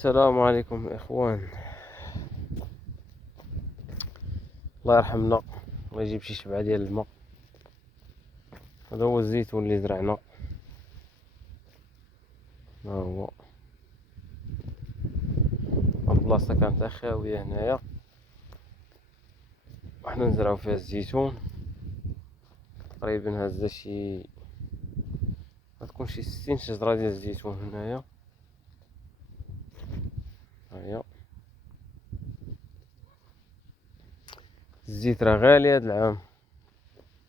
السلام عليكم اخوان. الله يرحمنا ويجيب شي شبعة ديال الماء. هذا هو الزيتون اللي زرعنا، ها هو البلاصه كانت خاويه هنايا وحنا نزرعو فيها الزيتون. تقريبا هزا شي غتكون شي 60 شجره ديال الزيتون هنايا. هيا الزيت راه غالي هاد العام،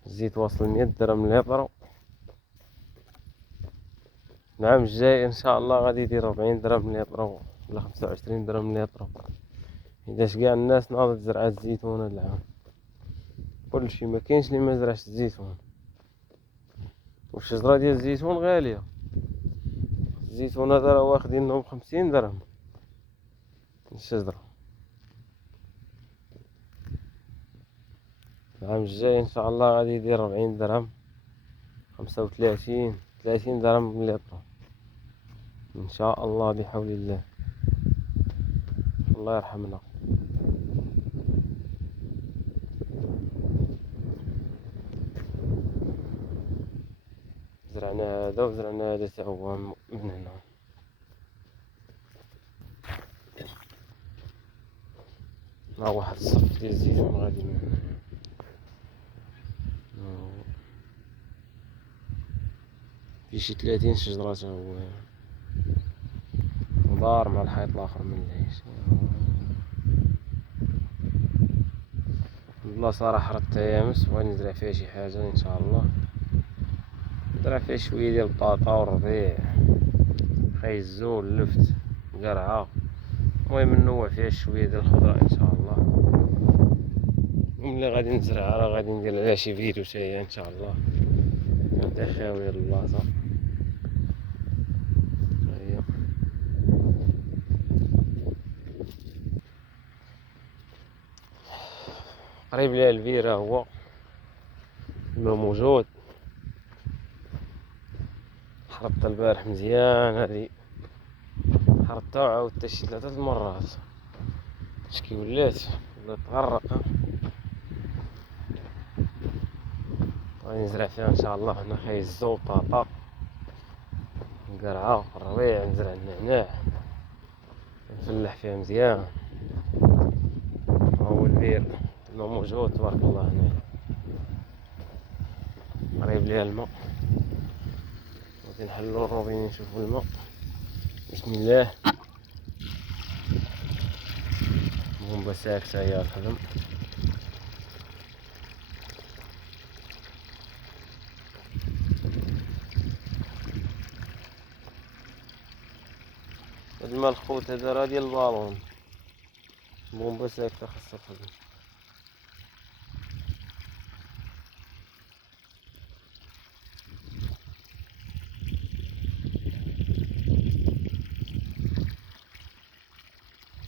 الزيت واصل 100 درهم ليطرو. العام الجاي ان شاء الله غادي يدير 40 درهم ليطرو ولا 25 درهم ليطرو. حيتاش كاع الناس ناضت تزرع الزيتون هاد العام، كلشي ما كاينش اللي ما زرعش الزيتون. والشجره ديال الزيتون غاليه، الزيتون هذا راه واخدينه ب50 درهم الشجره. العام الجاي ان شاء الله غادي يدير 40 درهم، 35 30 درهم ليطرو ان شاء الله بحول الله. الله يرحمنا. زرعنا هذا وزرعنا هذا تا هو من هنا. ها واحد الصف ديال الزيتون غادي من هنا. في شي 30 شجرة تا هو ودار مع الحيط الاخر من العيش. البلاصة راه حرت يامس، بغيت نزرع فيها شي حاجة ان شاء الله. نزرع فيها شوية ديال البطاطا والربيع، خيزو اللفت قرعة، المهم ننوع فيها شوية ديال الخضرة ان شاء الله. وملي غادي نزرعها راه غادي ندير عليها شي فيديو تاهي ان شاء الله. كانت خاوية البلاصة. هي قريب ليها الفيرا، هو الماء موجود. حرطت البارح مزيان، هادي حرطتها وعاودتها شي 3 المرات. شكي ولات تغرق. غادي نزرع فيها ان شاء الله هنا خيزو وبطاطا قرعة الربيع، نزرع النعناع نفلح فيها مزيان. هو البير الماء موجود تبارك الله هنايا، قريب ليها الماء. غادي نحلو الروبين نشوفو الماء. بسم الله. بومبا ساكتة هي الخدم. هاد الماء الخوت هذا راه ديال البالون، بومبا ساكتة خاصها تخدم.